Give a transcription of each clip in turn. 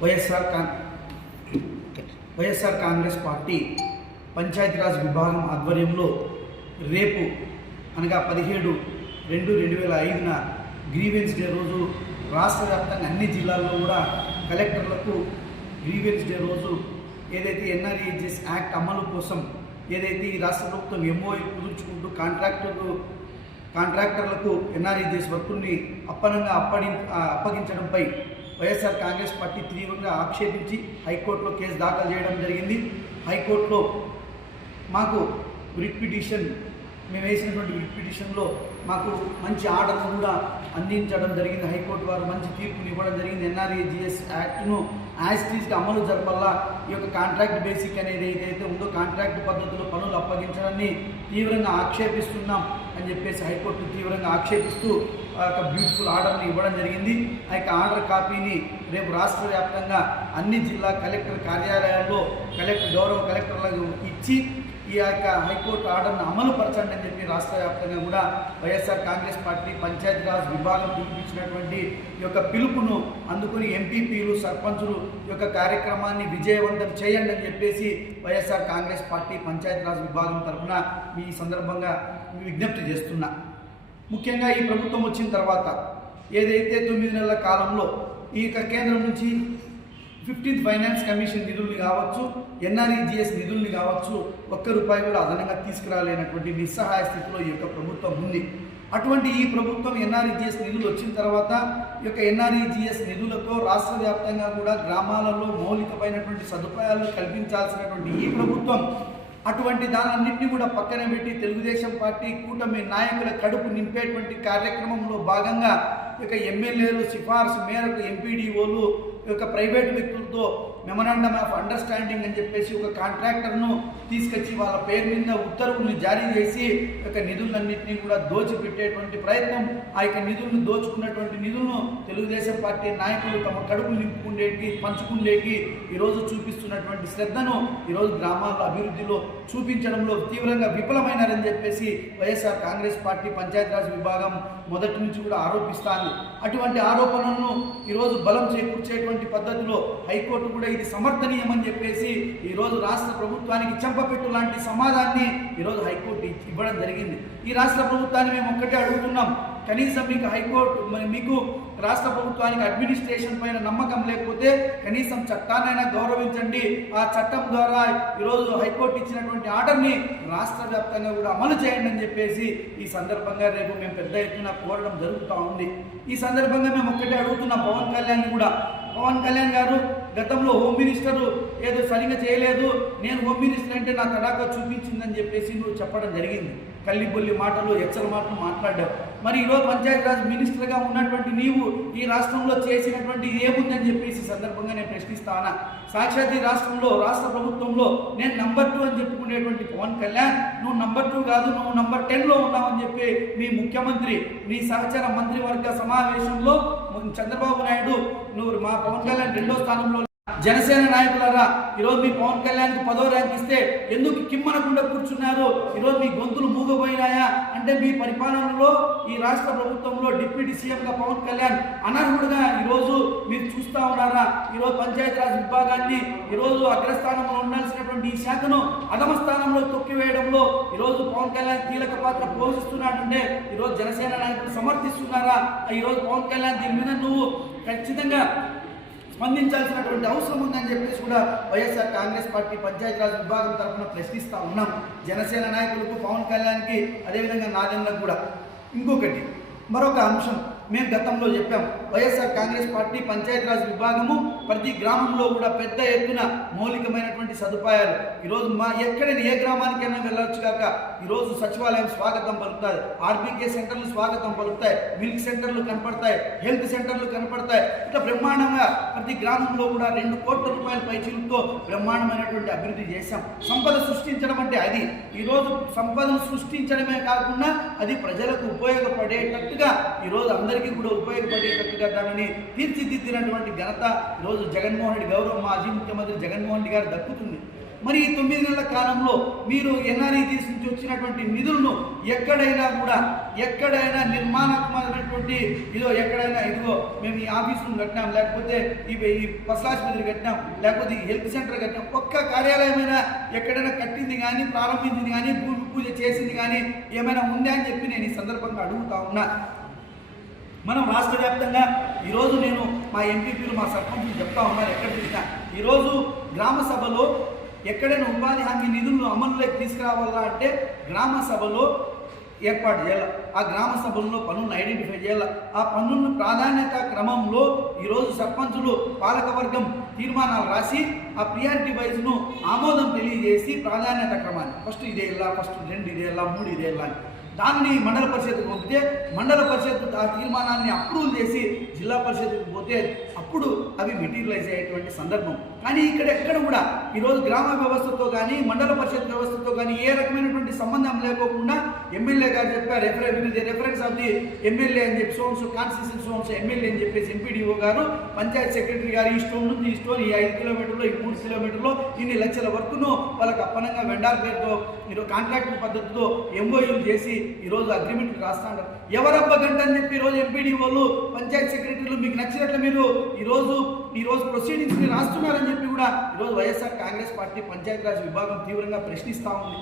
వైఎస్ఆర్ కాంగ్ వైఎస్ఆర్ కాంగ్రెస్ పార్టీ పంచాయతీరాజ్ విభాగం ఆధ్వర్యంలో రేపు అనగా పదిహేడు రెండు రెండు వేల ఐదున గ్రీవెన్స్ డే రోజు రాష్ట్ర వ్యాప్తంగా అన్ని జిల్లాల్లో కూడా కలెక్టర్లకు గ్రీవెన్స్ డే రోజు ఏదైతే ఎన్ఆర్ఈజిఎస్ యాక్ట్ అమలు కోసం ఏదైతే ఈ రాష్ట్ర ప్రభుత్వం ఎంఓఈ కుదుర్చుకుంటూ కాంట్రాక్టర్లు కాంట్రాక్టర్లకు ఎన్ఆర్ఈజిఎస్ వర్కుల్ని అప్పనంగా అప్పడి అప్పగించడంపై వైఎస్ఆర్ కాంగ్రెస్ పార్టీ తీవ్రంగా ఆక్షేపించి హైకోర్టులో కేసు దాఖలు చేయడం జరిగింది. హైకోర్టులో మాకు రిట్ పిటిషన్ మేము వేసినటువంటి రిట్ పిటిషన్లో మాకు మంచి ఆర్డర్ కూడా అందించడం జరిగింది. హైకోర్టు వారు మంచి తీర్పుని ఇవ్వడం జరిగింది. ఎన్ఆర్ఏజిఎస్ యాక్ట్ను యాజ్టీస్కి అమలు జరపల్లా ఈ యొక్క కాంట్రాక్ట్ బేసిక్ అనేది ఏదైతే ఉందో కాంట్రాక్ట్ పద్ధతిలో పనులు అప్పగించడాన్ని తీవ్రంగా ఆక్షేపిస్తున్నాం అని చెప్పేసి హైకోర్టు తీవ్రంగా ఆక్షేపిస్తూ ఆ యొక్క బ్యూటిఫుల్ ఆర్డర్ని ఇవ్వడం జరిగింది. ఆ యొక్క ఆర్డర్ కాపీని రేపు రాష్ట్ర వ్యాప్తంగా అన్ని జిల్లా కలెక్టర్ కార్యాలయాల్లో కలెక్టర్ గౌరవ కలెక్టర్లకు ఇచ్చి ఈ యొక్క హైకోర్టు ఆర్డర్ను అమలు పరచండి అని చెప్పి రాష్ట్ర వ్యాప్తంగా కూడా వైఎస్ఆర్ కాంగ్రెస్ పార్టీ పంచాయతీరాజ్ విభాగం పిలిపించినటువంటి ఈ యొక్క పిలుపును అందుకుని ఎంపీపీలు సర్పంచులు ఈ యొక్క కార్యక్రమాన్ని విజయవంతం చేయండి అని చెప్పేసి వైఎస్ఆర్ కాంగ్రెస్ పార్టీ పంచాయతీరాజ్ విభాగం తరఫున ఈ సందర్భంగా విజ్ఞప్తి చేస్తున్నా. ముఖ్యంగా ఈ ప్రభుత్వం వచ్చిన తర్వాత ఏదైతే తొమ్మిది నెలల కాలంలో ఈ యొక్క కేంద్రం నుంచి ఫిఫ్టీన్త్ ఫైనాన్స్ కమిషన్ నిధుల్ని కావచ్చు ఎన్ఆర్ఈజిఎస్ నిధుల్ని కావచ్చు ఒక్క రూపాయి కూడా అదనంగా తీసుకురాలేనటువంటి నిస్సహాయ స్థితిలో ఈ యొక్క ప్రభుత్వం ఉంది. అటువంటి ఈ ప్రభుత్వం ఎన్ఆర్ఈజిఎస్ నిధులు వచ్చిన తర్వాత ఈ యొక్క ఎన్ఆర్ఈజిఎస్ నిధులతో రాష్ట్ర వ్యాప్తంగా కూడా గ్రామాలలో మౌలికమైనటువంటి సదుపాయాలు కల్పించాల్సినటువంటి ఈ ప్రభుత్వం అటువంటి దానన్నింటినీ కూడా పక్కన పెట్టి తెలుగుదేశం పార్టీ కూటమి నాయకుల కడుపు నింపేటువంటి కార్యక్రమంలో భాగంగా ఇక ఎమ్మెల్యేలు సిఫార్సు మేరకు ఎంపీడీఓలు ఈ యొక్క ప్రైవేట్ వ్యక్తులతో మెమరాండమ్ ఆఫ్ అండర్స్టాండింగ్ అని చెప్పేసి ఒక కాంట్రాక్టర్ను తీసుకొచ్చి వాళ్ళ పేరు మీద ఉత్తర్వుల్ని జారీ చేసి యొక్క నిధులన్నింటినీ కూడా దోచిపెట్టేటువంటి ప్రయత్నం ఆ యొక్క నిధులను దోచుకున్నటువంటి నిధులను తెలుగుదేశం పార్టీ నాయకులు తమ కడుపులు నింపుకుండేకి పంచుకుండేకి ఈరోజు చూపిస్తున్నటువంటి శ్రద్ధను ఈరోజు గ్రామాల అభివృద్ధిలో చూపించడంలో తీవ్రంగా విఫలమైనారని చెప్పేసి వైఎస్ఆర్ కాంగ్రెస్ పార్టీ పంచాయతీరాజ్ విభాగం మొదటి నుంచి కూడా ఆరోపిస్తాను కాదు. అటువంటి ఆరోపణలను ఈరోజు బలం చేకూర్చేటువంటి పద్ధతిలో హైకోర్టు కూడా ఇది సమర్థనీయమని చెప్పేసి ఈరోజు రాష్ట్ర ప్రభుత్వానికి చెంపపెట్టు లాంటి సమాధాన్ని ఈరోజు హైకోర్టు ఇవ్వడం జరిగింది. ఈ రాష్ట్ర ప్రభుత్వాన్ని మేము ఒక్కటే అడుగుతున్నాం. కనీసం మీకు హైకోర్టు మరి మీకు రాష్ట్ర ప్రభుత్వానికి అడ్మినిస్ట్రేషన్ పైన నమ్మకం లేకపోతే కనీసం చట్టాన్నైనా గౌరవించండి. ఆ చట్టం ద్వారా ఈరోజు హైకోర్టు ఇచ్చినటువంటి ఆర్డర్ని రాష్ట్ర వ్యాప్తంగా కూడా అమలు చేయండి అని చెప్పేసి ఈ సందర్భంగా రేపు మేము పెద్ద ఎత్తున కోరడం జరుగుతూ ఉంది. ఈ సందర్భంగా మేము ఒక్కటే అడుగుతున్నాం పవన్ కళ్యాణ్ కూడా. పవన్ కళ్యాణ్ గారు గతంలో హోమ్ మినిస్టర్ ఏదో సరిగా చేయలేదు. నేను హోమ్ మినిస్టర్ అంటే నా తడాక చూపించిందని చెప్పేసి నువ్వు చెప్పడం జరిగింది. కల్లిబొల్లి మాటలు ఎచ్చల మాటలు మాట్లాడావు మరి ఈరోజు పంచాయతీరాజ్ మినిస్టర్గా ఉన్నటువంటి నీవు ఈ రాష్ట్రంలో చేసినటువంటి ఏముందని చెప్పేసి సందర్భంగా నేను ప్రశ్నిస్తానా సాక్షాత్ ఈ రాష్ట్రంలో రాష్ట్ర ప్రభుత్వంలో నేను నంబర్ టూ అని చెప్పుకునేటువంటి పవన్ కళ్యాణ్ నువ్వు నంబర్ టూ కాదు నువ్వు నంబర్ టెన్లో ఉన్నావని చెప్పి మీ ముఖ్యమంత్రి మీ సహచర మంత్రివర్గ సమావేశంలో చంద్రబాబు నాయుడు నువ్వు మా పవన్ కళ్యాణ్ రెండో స్థానంలో జనసేన నాయకులారా ఈరోజు మీ పవన్ కళ్యాణ్కి పదో ర్యాంక్ ఇస్తే ఎందుకు కిమ్మనకుండా కూర్చున్నారు? ఈరోజు మీ గొంతులు మూగపోయినాయా అంటే మీ పరిపాలనలో ఈ రాష్ట్ర ప్రభుత్వంలో డిప్యూటీ సీఎంగా పవన్ కళ్యాణ్ అనర్హుడుగా ఈరోజు మీరు చూస్తూ ఉన్నారా? ఈరోజు పంచాయతీరాజ్ విభాగాన్ని ఈరోజు అగ్రస్థానంలో ఉండాల్సినటువంటి ఈ శాఖను అధమ స్థానంలో తొక్కివేయడంలో ఈరోజు పవన్ కళ్యాణ్ కీలక పాత్ర పోషిస్తున్నాడంటే ఈరోజు జనసేన నాయకులు సమర్థిస్తున్నారా? ఈరోజు పవన్ కళ్యాణ్ దీని మీద నువ్వు ఖచ్చితంగా స్పందించాల్సినటువంటి అవసరం ఉందని చెప్పేసి కూడా వైఎస్ఆర్ కాంగ్రెస్ పార్టీ పంచాయతీరాజ్ విభాగం తరఫున ప్రశ్నిస్తూ ఉన్నాం. జనసేన నాయకులకు పవన్ కళ్యాణ్కి అదేవిధంగా నాదెండ్లకు కూడా. ఇంకొకటి మరొక అంశం మేము గతంలో చెప్పాం. వైఎస్ఆర్ కాంగ్రెస్ పార్టీ పంచాయతీరాజ్ విభాగము ప్రతి గ్రామంలో కూడా పెద్ద ఎత్తున మౌలికమైనటువంటి సదుపాయాలు. ఈరోజు మా ఎక్కడైనా ఏ గ్రామానికైనా వెళ్ళవచ్చు కాక ఈరోజు సచివాలయం స్వాగతం పలుకుతాయి. ఆర్బీకే సెంటర్లు స్వాగతం పలుకుతాయి. మిల్క్ సెంటర్లు కనపడతాయి. హెల్త్ సెంటర్లు కనపడతాయి. ఇట్లా బ్రహ్మాండంగా ప్రతి గ్రామంలో కూడా రెండు కోట్ల రూపాయల పైచీలతో బ్రహ్మాండమైనటువంటి అభివృద్ధి చేశాం. సంపద సృష్టించడం అంటే అది. ఈరోజు సంపదను సృష్టించడమే కాకుండా అది ప్రజలకు ఉపయోగపడేటట్టుగా ఈరోజు అందరికీ కూడా ఉపయోగపడేటట్టుగా దానిని తీర్చిదిద్దినటువంటి ఘనత ఈరోజు జగన్మోహన్ రెడ్డి గౌరవ మాజీ ముఖ్యమంత్రి జగన్మోహన్ రెడ్డి గారు దక్కుతుంది. మరి ఈ తొమ్మిది నెలల కాలంలో మీరు ఎన్ఆర్ఈజీస్ నుంచి వచ్చినటువంటి నిధులను ఎక్కడైనా కూడా ఎక్కడైనా నిర్మాణాత్మకమైనటువంటి ఇదో ఎక్కడైనా ఇదిగో మేము ఈ ఆఫీసులు కట్టినాం లేకపోతే ఈ ఈ కట్టినాం లేకపోతే ఈ హెల్త్ సెంటర్ కట్టినాం ఒక్క కార్యాలయమైనా ఎక్కడైనా కట్టింది కానీ ప్రారంభించింది కానీ భూమి పూజ చేసింది కానీ ఏమైనా ఉందా అని చెప్పి నేను ఈ సందర్భంగా అడుగుతా ఉన్నా. మనం రాష్ట్ర వ్యాప్తంగా ఈరోజు నేను మా ఎంపీపీలు మా సర్పంచులు చెప్తా ఉన్నారు ఎక్కడ చూసినా. ఈరోజు గ్రామ సభలో ఎక్కడైనా ఉపాధి హామీ నిధులను అమలులోకి తీసుకురావాలా అంటే గ్రామ సభలో ఏర్పాటు చేయాలి. ఆ గ్రామ సభల్లో పనులను ఐడెంటిఫై చేయాలి. ఆ పనులను ప్రాధాన్యత క్రమంలో ఈరోజు సర్పంచులు పాలకవర్గం తీర్మానాలు రాసి ఆ ప్రియారిటీ వైజ్ను ఆమోదం తెలియజేసి ప్రాధాన్యత క్రమాన్ని. ఫస్ట్ ఇదే ఇలా ఫస్ట్ రెండు ఇదే ఇలా మూడు ఇదే ఇలా అని. దానిని మండల పరిషత్కు పంపితే మండల పరిషత్ ఆ తీర్మానాన్ని అప్రూవల్ చేసి జిల్లా పరిషత్కు పోతే అప్పుడు అవి మెటీరియలైజ్ అయ్యేటువంటి సందర్భం. కానీ ఇక్కడ ఎక్కడ కూడా ఈరోజు గ్రామ వ్యవస్థతో కానీ మండల పరిషత్ వ్యవస్థతో కానీ ఏ రకమైనటువంటి సంబంధం లేకోకుండా ఎమ్మెల్యే గారు చెప్పారు reference reference of the MLA అని చెప్పి సోన్స్ కాన్స్టిట్యూషన్ సోన్స్ ఎమ్మెల్యే అని చెప్పేసి ఎంపీడీఓ గారు పంచాయత్ సెక్రటరీ గారు ఈ స్టోన్ నుంచి ఈ స్టోన్ ఈ ఐదు కిలోమీటర్లు ఈ మూడు కిలోమీటర్లు ఇన్ని లక్షల వరకును వాళ్ళకి అప్పనంగా వెండార్ పేరుతో మీరు కాంట్రాక్ట్ పద్ధతితో ఎంఓయూలు చేసి ఈరోజు అగ్రిమెంట్లు రాస్తాడు ఎవరబ్బ గంట అని చెప్పి ఈరోజు ఎంపీడీ వాళ్ళు పంచాయత్ సెక్రటరీలు మీకు నచ్చినట్లు మీరు ఈరోజు ఈరోజు ప్రొసీడింగ్స్ని రాస్తున్నారని చెప్పి కూడా ఈరోజు వైఎస్ఆర్ కాంగ్రెస్ పార్టీ పంచాయతీరాజ్ విభాగం తీవ్రంగా ప్రశ్నిస్తూ ఉంది.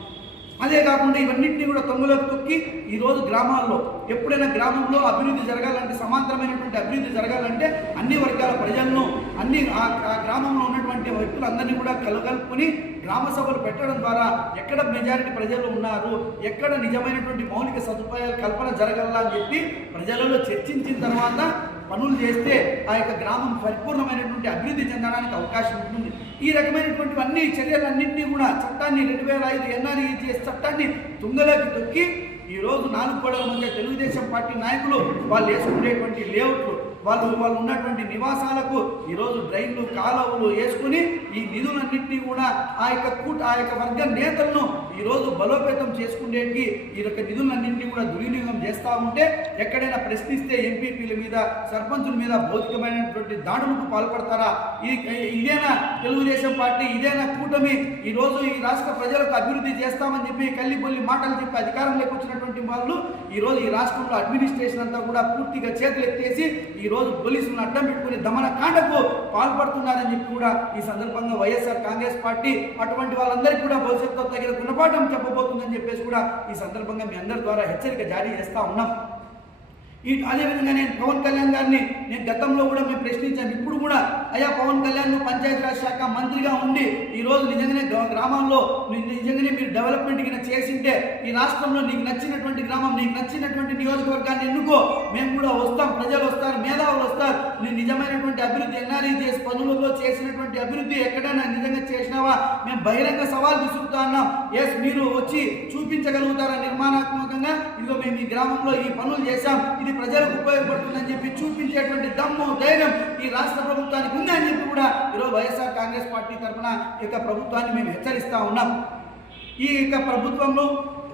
అదే కాకుండా ఇవన్నింటినీ కూడా తొంగలోకి తొక్కి ఈరోజు గ్రామాల్లో ఎప్పుడైనా గ్రామంలో అభివృద్ధి జరగాలంటే సమాంతరమైనటువంటి అభివృద్ధి జరగాలంటే అన్ని వర్గాల ప్రజలను అన్ని ఆ గ్రామంలో ఉన్నటువంటి వ్యక్తులందరినీ కూడా కలగలుపుకొని గ్రామ సభలు పెట్టడం ద్వారా ఎక్కడ మెజారిటీ ప్రజలు ఉన్నారు ఎక్కడ నిజమైనటువంటి మౌలిక సదుపాయాల కల్పన జరగాలని చెప్పి ప్రజలలో చర్చించిన తర్వాత పనులు చేస్తే ఆ యొక్క గ్రామం పరిపూర్ణమైనటువంటి అభివృద్ధి చెందడానికి అవకాశం ఉంటుంది. ఈ రకమైనటువంటి అన్ని చర్యలన్నింటినీ కూడా చట్టాన్ని రెండు వేల ఐదు ఎన్ఆర్ఈ చట్టాన్ని తుంగలోకి తొక్కి ఈరోజు నాలుగు గోడల మధ్య తెలుగుదేశం పార్టీ నాయకులు వాళ్ళు వేసుకునేటువంటి లేఅవుట్లు వాళ్ళు వాళ్ళు ఉన్నటువంటి నివాసాలకు ఈరోజు డ్రైన్లు కాలువలు వేసుకుని ఈ నిధులన్నింటినీ కూడా ఆ యొక్క కూట ఆ యొక్క వర్గ నేతలను ఈరోజు బలోపేతం చేసుకునేకి ఈ యొక్క నిధులన్నింటినీ కూడా దుర్వినియోగం చేస్తూ ఉంటే ఎక్కడైనా ప్రశ్నిస్తే ఎంపీపీల మీద సర్పంచుల మీద భౌతికమైనటువంటి దాడులకు పాల్పడతారా? ఇది ఇదేనా తెలుగుదేశం పార్టీ ఇదేనా కూటమి? ఈరోజు ఈ రాష్ట్ర ప్రజలకు అభివృద్ధి చేస్తామని చెప్పి కల్లిబొల్లి మాటలు చెప్పి అధికారంలోకి వచ్చినటువంటి వాళ్ళు ఈరోజు ఈ రాష్ట్రంలో అడ్మినిస్ట్రేషన్ అంతా కూడా పూర్తిగా చేతులు ఎత్తేసి ఈ రోజు పోలీసులను అడ్డం పెట్టుకుని దమన కాండకు పాల్పడుతున్నారని చెప్పి కూడా ఈ సందర్భంగా వైఎస్ఆర్ కాంగ్రెస్ పార్టీ అటువంటి వాళ్ళందరికీ కూడా భవిష్యత్తులో తగిన గుణపాఠం చెప్పబోతుందని చెప్పేసి కూడా ఈ సందర్భంగా మీ అందరి ద్వారా హెచ్చరిక జారీ చేస్తా ఉన్నాం. ఈ అదేవిధంగా నేను పవన్ కళ్యాణ్ గారిని నేను గతంలో కూడా మేము ప్రశ్నించాను ఇప్పుడు కూడా అయ్యా పవన్ కళ్యాణ్ నువ్వు పంచాయతీరాజ్ శాఖ మంత్రిగా ఉండి ఈ రోజు నిజంగానే గ్రామంలో నిజంగానే మీరు డెవలప్మెంట్ కింద చేసింటే ఈ రాష్ట్రంలో నీకు నచ్చినటువంటి గ్రామం నీకు నచ్చినటువంటి నియోజకవర్గాన్ని ఎన్నుకో. మేము కూడా వస్తాం ప్రజలు వస్తారు మేధావులు వస్తారు. నీ నిజమైనటువంటి అభివృద్ధి ఎన్ఆర్ఈ చేసి పనులలో చేసినటువంటి అభివృద్ధి ఎక్కడైనా నిజంగా చేసినావా? మేము బహిరంగ సవాల్ విసురుతా ఉన్నాం. ఎస్ మీరు వచ్చి చూపించగలుగుతారా నిర్మాణాత్మకంగా? ఇదిగో మేము ఈ గ్రామంలో ఈ పనులు చేశాం. ఇది ప్రజలకు ఉపయోగపడుతుందని చెప్పి చూపించేటువంటి దమ్ము ధైర్యం ఈ రాష్ట్ర ప్రభుత్వానికి ఉందని చెప్పి కూడా ఈరోజు వైఎస్ఆర్ కాంగ్రెస్ పార్టీ తరఫున ఈ యొక్క ప్రభుత్వాన్ని మేము హెచ్చరిస్తూ ఉన్నాం. ఈ యొక్క ప్రభుత్వంలో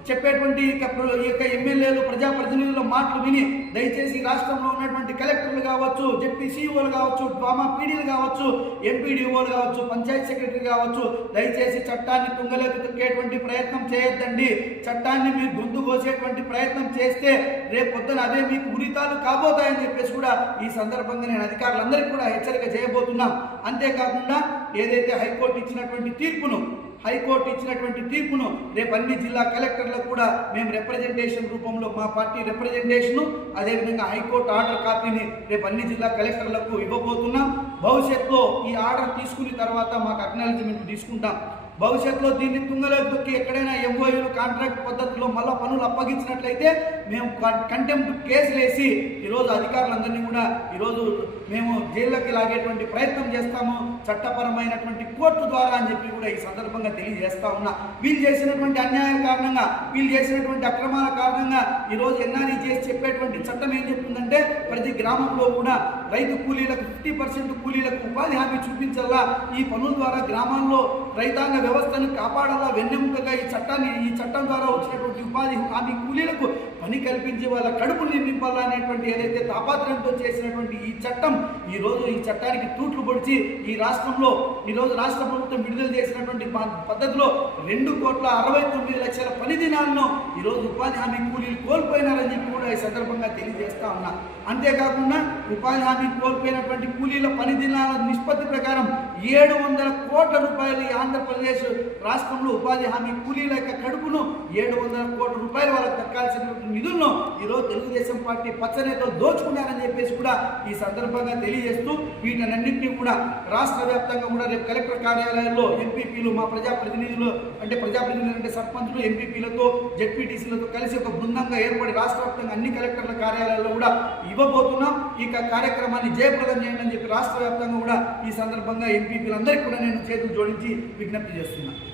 చెప్పేటువంటి ఈ యొక్క ఎమ్మెల్యేలు ప్రజాప్రతినిధుల మాటలు విని దయచేసి రాష్ట్రంలో ఉన్నటువంటి కలెక్టర్లు కావచ్చు జెడ్పీ సీఈఓలు కావచ్చు డ్రామా పీడీలు కావచ్చు ఎంపీడీఓలు కావచ్చు పంచాయత్ సెక్రటరీ కావచ్చు దయచేసి చట్టాన్ని తుంగలోకి తొక్కేటువంటి ప్రయత్నం చేయొద్దండి. చట్టాన్ని మీరు గొంతు కోసేటువంటి ప్రయత్నం చేస్తే రేపు పొద్దున అదే మీకు ఉరితాలు కాబోతాయని చెప్పేసి కూడా ఈ సందర్భంగా నేను అధికారులందరికీ కూడా హెచ్చరిక చేయబోతున్నాం. అంతేకాకుండా ఏదైతే హైకోర్టు ఇచ్చినటువంటి తీర్పును హైకోర్టు ఇచ్చినటువంటి తీర్పును రేపు అన్ని జిల్లా కలెక్టర్లకు కూడా మేము రిప్రజెంటేషన్ రూపంలో మా పార్టీ రిప్రజెంటేషను అదేవిధంగా హైకోర్టు ఆర్డర్ కాపీని రేపు అన్ని జిల్లా కలెక్టర్లకు ఇవ్వబోతున్నాం. భవిష్యత్తులో ఈ ఆర్డర్ తీసుకున్న తర్వాత మాకు అక్నాలజీమెంట్ తీసుకుంటాం. భవిష్యత్తులో దీన్ని తుంగలోకి తొక్కి ఎక్కడైనా ఎంఓయూలు కాంట్రాక్ట్ పద్ధతిలో మళ్ళా పనులు అప్పగించినట్లయితే మేము కంటెంప్ట్ కేసులు వేసి ఈరోజు అధికారులందరినీ కూడా ఈరోజు మేము జైల్లోకి లాగేటువంటి ప్రయత్నం చేస్తాము. చట్టపరమైనటువంటి కోర్టు ద్వారా అని చెప్పి కూడా ఈ సందర్భంగా తెలియజేస్తా ఉన్నా. వీళ్ళు చేసినటువంటి అన్యాయం కారణంగా వీళ్ళు చేసినటువంటి అక్రమాల కారణంగా ఈరోజు ఎన్ఆర్ఈ చేసి చెప్పేటువంటి చట్టం ఏం చెప్తుందంటే ప్రతి గ్రామంలో కూడా రైతు కూలీలకు ఫిఫ్టీ పర్సెంట్ కూలీలకు ఉపాధి హామీ చూపించాలా? ఈ పనుల ద్వారా గ్రామాల్లో రైతాంగ వ్యవస్థను కాపాడాలా? వెన్నెముకగా ఈ చట్టాన్ని ఈ చట్టం ద్వారా వచ్చినటువంటి ఉపాధి హామీ కూలీలకు పని కల్పించి వాళ్ళ కడుపులు నింపాలా అనేటువంటి ఏదైతే తాపాత్రయంతో చేసినటువంటి ఈ చట్టం ఈ రోజు ఈ చట్టానికి తూట్లు పొడిచి ఈ రాష్ట్రంలో ఈ రోజు రాష్ట్ర ప్రభుత్వం విడుదల చేసినటువంటి పద్ధతిలో రెండు కోట్ల అరవై తొమ్మిది లక్షల పని దినాలను ఈ రోజు ఉపాధి హామీ కూలీలు కోల్పోయినారని చెప్పి కూడా ఈ సందర్భంగా తెలియజేస్తా ఉన్నా. అంతేకాకుండా ఉపాధి హామీ కోల్పోయినటువంటి కూలీల పని దినాల నిష్పత్తి ప్రకారం ఏడు వందల కోట్ల రూపాయలు ఈ ఆంధ్రప్రదేశ్ రాష్ట్రంలో ఉపాధి హామీ కూలీల యొక్క కడుపును ఏడు వందల కోట్ల రూపాయలు వాళ్ళకి దక్కాల్సినటువంటి నిధులను ఈరోజు తెలుగుదేశం పార్టీ పచ్చనేతలు దోచుకున్నారని చెప్పేసి కూడా ఈ సందర్భంగా తెలియజేస్తూ వీటినన్నింటినీ కూడా రాష్ట్ర వ్యాప్తంగా కూడా రేపు కలెక్టర్ కార్యాలయాల్లో ఎంపీపీలు మా ప్రజాప్రతినిధులు అంటే ప్రజాప్రతినిధులు అంటే సర్పంచులు ఎంపీపీలతో జెడ్పీటీసీలతో కలిసి ఒక బృందంగా ఏర్పడి రాష్ట్ర వ్యాప్తంగా అన్ని కలెక్టర్ల కార్యాలయాల్లో కూడా ఇవ్వబోతున్నాం. ఈ కార్యక్రమాన్ని జయప్రదం చేయండి అని చెప్పి రాష్ట్ర వ్యాప్తంగా కూడా ఈ సందర్భంగా ఎంపీపీలందరికీ కూడా నేను చేతులు జోడించి విజ్ఞప్తి చేస్తున్నాను.